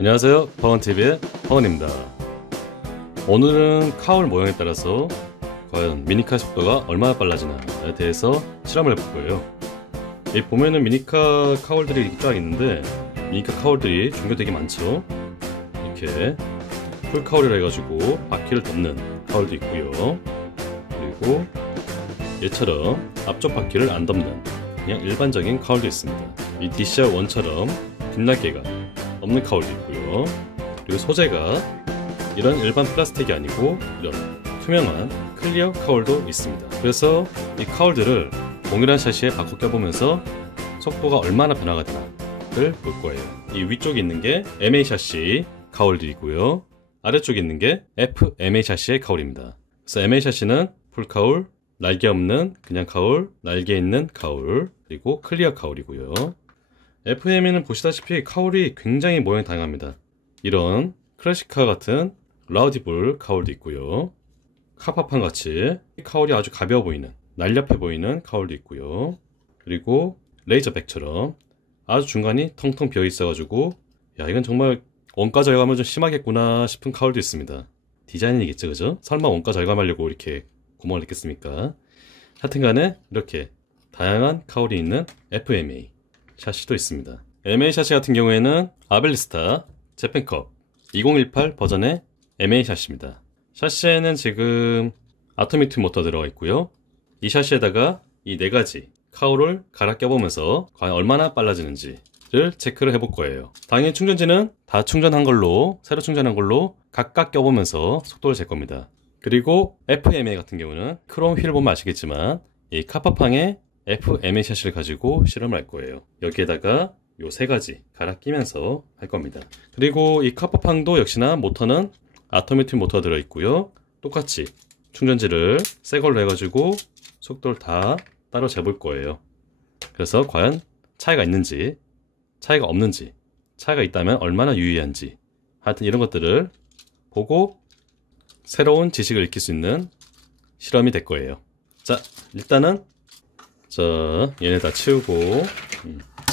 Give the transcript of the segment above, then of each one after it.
안녕하세요, 파원TV의 파원입니다. 오늘은 카울 모양에 따라서 과연 미니카 속도가 얼마나 빨라지나에 대해서 실험을 해볼 거예요. 이 보면은 미니카 카울들이 쫙 있는데, 미니카 카울들이 종류 되게 많죠. 이렇게 풀 카울이라 해가지고 바퀴를 덮는 카울도 있고요. 그리고 얘처럼 앞쪽 바퀴를 안 덮는 그냥 일반적인 카울도 있습니다. 이 DCR1처럼 빛날개가 없는 카울도 있고요. 그리고 소재가 이런 일반 플라스틱이 아니고 이런 투명한 클리어 카울도 있습니다. 그래서 이 카울들을 동일한 샤시에 바꿔 껴보면서 속도가 얼마나 변화가 되나를 볼 거예요. 이 위쪽에 있는 게 MA 샤시 카울들이고요. 아래쪽에 있는 게 FMA 샤시의 카울입니다. 그래서 MA 샤시는 풀 카울, 날개 없는 그냥 카울, 날개 있는 카울, 그리고 클리어 카울이고요. FMA는 보시다시피 카울이 굉장히 모양이 다양합니다. 이런 클래식카 같은 라우디블 카울도 있고요. 카파판 같이 카울이 아주 가벼워 보이는, 날렵해 보이는 카울도 있고요. 그리고 레이저백처럼 아주 중간이 텅텅 비어 있어가지고 야, 이건 정말 원가 절감은 좀 심하겠구나 싶은 카울도 있습니다. 디자인이겠죠, 그죠? 설마 원가 절감하려고 이렇게 구멍을 냈겠습니까? 하여튼간에 이렇게 다양한 카울이 있는 FMA 샤시도 있습니다. MA 샤시 같은 경우에는 아벨리스타 재팬컵 2018 버전의 MA 샤시입니다. 샤시에는 지금 아토미튠 모터 들어가 있고요. 이 샤시에다가 이 네 가지 카울을 갈아 껴보면서 과연 얼마나 빨라지는지를 체크를 해볼 거예요. 당연히 충전지는 다 충전한 걸로, 새로 충전한 걸로 각각 껴보면서 속도를 잴 겁니다. 그리고 FMA 같은 경우는 크롬 휠 보면 아시겠지만 이 카파팡의 FMA 샤시를 가지고 실험을 할 거예요. 여기에다가 요 세 가지 갈아 끼면서 할 겁니다. 그리고 이 카파팡도 역시나 모터는 아토미튠 모터 들어있고요. 똑같이 충전지를 새 걸로 해가지고 속도를 다 따로 재볼 거예요. 그래서 과연 차이가 있는지, 차이가 없는지, 차이가 있다면 얼마나 유의한지, 하여튼 이런 것들을 보고 새로운 지식을 익힐 수 있는 실험이 될 거예요. 자, 일단은 얘네 다 치우고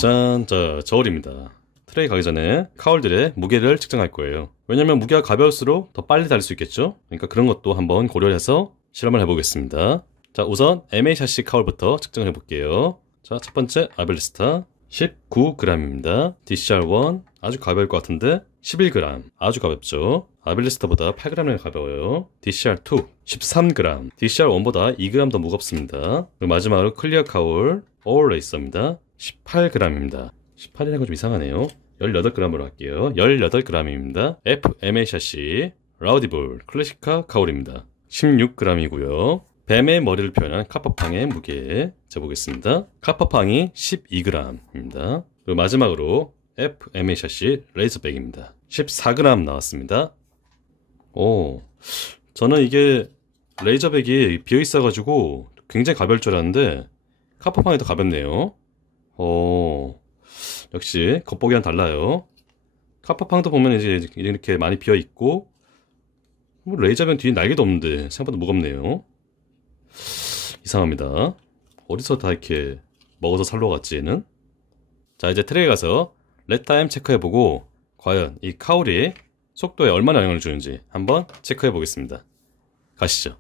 짠, 저울입니다. 트레이 가기 전에 카울들의 무게를 측정할 거예요. 왜냐면 무게가 가벼울수록 더 빨리 달릴 수 있겠죠? 그러니까 그런 것도 한번 고려해서 실험을 해보겠습니다. 자, 우선 MA 샤시 카울부터 측정을 해볼게요. 자, 첫 번째 아벨리스타 19g입니다. DCR1 아주 가벼울 것 같은데 11g 아주 가볍죠. 아벨리스타보다 8g이 가벼워요. DCR2 13g, DCR1보다 2g 더 무겁습니다. 그리고 마지막으로 클리어 카울 올 레이서입니다. 18g입니다. 18이라는 건 좀 이상하네요. 18g으로 할게요. 18g입니다. FMA 샤시 라우디블 클래식카 카울입니다. 16g이고요. 뱀의 머리를 표현한 카파팡의 무게 재보겠습니다. 카파팡이 12g입니다. 그리고 마지막으로 FMA 샤시 레이저백입니다. 14g 나왔습니다. 오, 저는 이게 레이저백이 비어있어가지고 굉장히 가벼울 줄 알았는데 카파팡이 더 가볍네요. 오, 역시 겉보기랑 달라요. 카파팡도 보면 이제 이렇게 많이 비어있고 레이저백 뒤에 날개도 없는데 생각보다 무겁네요. 이상합니다. 어디서 다 이렇게 먹어서 살러 갔지 얘는? 자, 이제 트레이 가서 렛타임 체크해보고 과연 이 카울이 속도에 얼마나 영향을 주는지 한번 체크해 보겠습니다. 가시죠.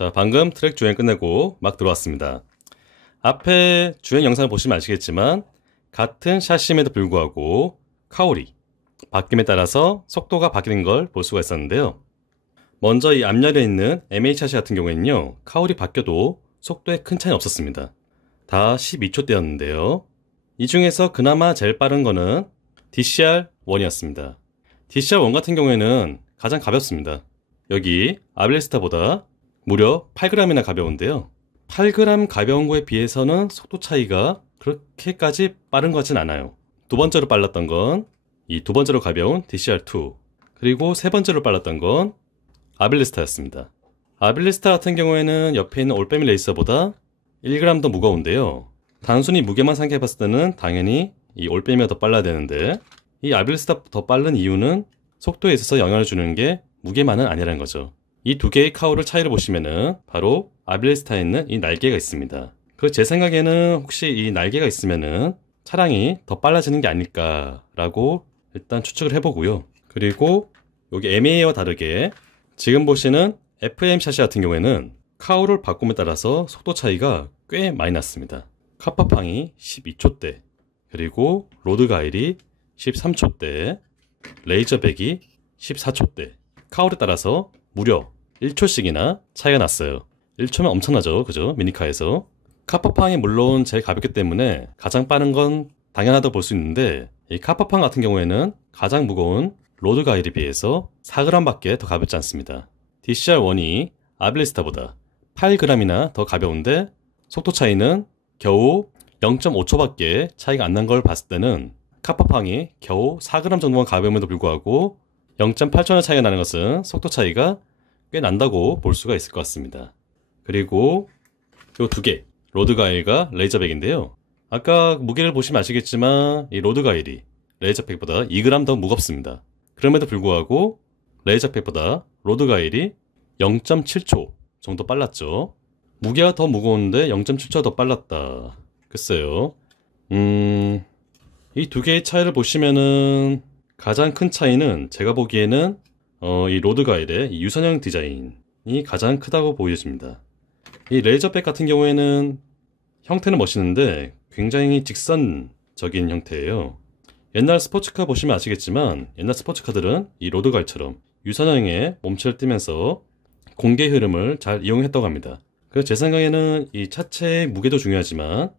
자, 방금 트랙 주행 끝내고 막 들어왔습니다. 앞에 주행 영상을 보시면 아시겠지만 같은 샤시임에도 불구하고 카울이 바뀜에 따라서 속도가 바뀌는 걸 볼 수가 있었는데요. 먼저 이 앞열에 있는 MH 샤시 같은 경우에는요, 카울이 바뀌어도 속도에 큰 차이는 없었습니다. 다 12초대였는데요. 이 중에서 그나마 제일 빠른 거는 DCR1이었습니다. DCR1 같은 경우에는 가장 가볍습니다. 여기 아빌레스타보다 무려 8g이나 가벼운데요. 8g 가벼운 거에 비해서는 속도 차이가 그렇게까지 빠른 것 같진 않아요. 두 번째로 빨랐던 건 이 두 번째로 가벼운 DCR2, 그리고 세 번째로 빨랐던 건 아빌레스타였습니다. 아빌레스타 같은 경우에는 옆에 있는 올빼미 레이서보다 1g 더 무거운데요. 단순히 무게만 생각해 봤을 때는 당연히 이 올빼미가 더 빨라야 되는데, 이 아빌레스타 더 빠른 이유는 속도에 있어서 영향을 주는 게 무게만은 아니라는 거죠. 이 두 개의 카울을 차이를 보시면은 바로 아빌레스타에 있는 이 날개가 있습니다. 그 제 생각에는 혹시 이 날개가 있으면은 차량이 더 빨라지는 게 아닐까라고 일단 추측을 해보고요. 그리고 여기 MA와 다르게 지금 보시는 FM 샤시 같은 경우에는 카울을 바꿈에 따라서 속도 차이가 꽤 많이 났습니다. 카파팡이 12초대, 그리고 로드 가일이 13초대, 레이저백이 14초대, 카울에 따라서 무려 1초씩이나 차이가 났어요. 1초면 엄청나죠, 그죠? 미니카에서. 카파팡이 물론 제일 가볍기 때문에 가장 빠른 건 당연하다고 볼 수 있는데, 이 카파팡 같은 경우에는 가장 무거운 로드 가일에 비해서 4g 밖에 더 가볍지 않습니다. DCR1이 아빌레스타보다 8g이나 더 가벼운데 속도 차이는 겨우 0.5초 밖에 차이가 안 난 걸 봤을 때는 카파팡이 겨우 4g 정도만 가벼움에도 불구하고 0.8초나 차이가 나는 것은 속도 차이가 꽤 난다고 볼 수가 있을 것 같습니다. 그리고 이 두 개, 로드 가일과 레이저백인데요. 아까 무게를 보시면 아시겠지만 이 로드 가일이 레이저백보다 2g 더 무겁습니다. 그럼에도 불구하고 레이저백보다 로드 가일이 0.7초 정도 빨랐죠. 무게가 더 무거운데 0.7초 더 빨랐다. 글쎄요. 이 두 개의 차이를 보시면은 가장 큰 차이는 제가 보기에는 이 로드 가일의 이 유선형 디자인이 가장 크다고 보여집니다. 이 레이저백 같은 경우에는 형태는 멋있는데 굉장히 직선적인 형태예요. 옛날 스포츠카 보시면 아시겠지만 옛날 스포츠카들은 이 로드 가일처럼 유선형의 몸체를 띠면서 공기 흐름을 잘 이용했다고 합니다. 그래서 제 생각에는 이 차체의 무게도 중요하지만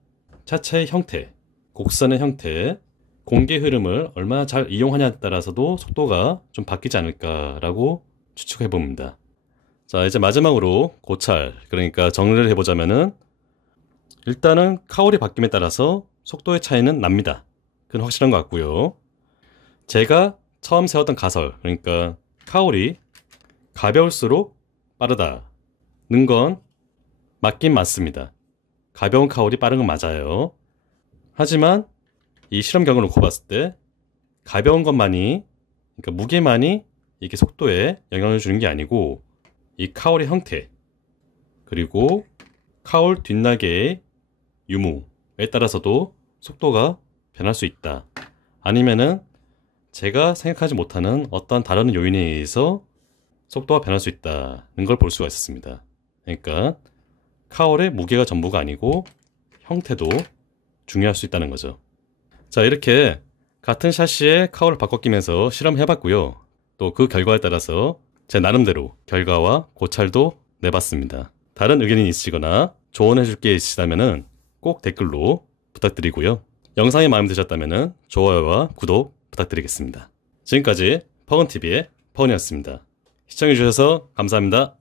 차체의 형태, 곡선의 형태, 공기 흐름을 얼마나 잘 이용하냐에 따라서도 속도가 좀 바뀌지 않을까라고 추측해 봅니다. 자, 이제 마지막으로 고찰, 그러니까 정리를 해보자면은 일단은 카울이 바뀜에 따라서 속도의 차이는 납니다. 그건 확실한 것 같고요. 제가 처음 세웠던 가설, 그러니까 카울이 가벼울수록 빠르다는 건 맞긴 맞습니다. 가벼운 카울이 빠른 건 맞아요. 하지만 이 실험 결과를 놓고 봤을 때 가벼운 것만이, 그러니까 무게만이 이게 속도에 영향을 주는 게 아니고 이 카울의 형태, 그리고 카울 뒷날개의 유무에 따라서도 속도가 변할 수 있다. 아니면은 제가 생각하지 못하는 어떤 다른 요인에 의해서 속도가 변할 수 있다는 걸 볼 수가 있었습니다. 그러니까 카울의 무게가 전부가 아니고 형태도 중요할 수 있다는 거죠. 자, 이렇게 같은 샤시에 카울을 바꿔 끼면서 실험해봤고요. 또 그 결과에 따라서 제 나름대로 결과와 고찰도 내봤습니다. 다른 의견이 있으시거나 조언해줄 게 있으시다면 꼭 댓글로 부탁드리고요. 영상이 마음에 드셨다면 좋아요와 구독 부탁드리겠습니다. 지금까지 퍼건TV의 퍼건이었습니다. 시청해주셔서 감사합니다.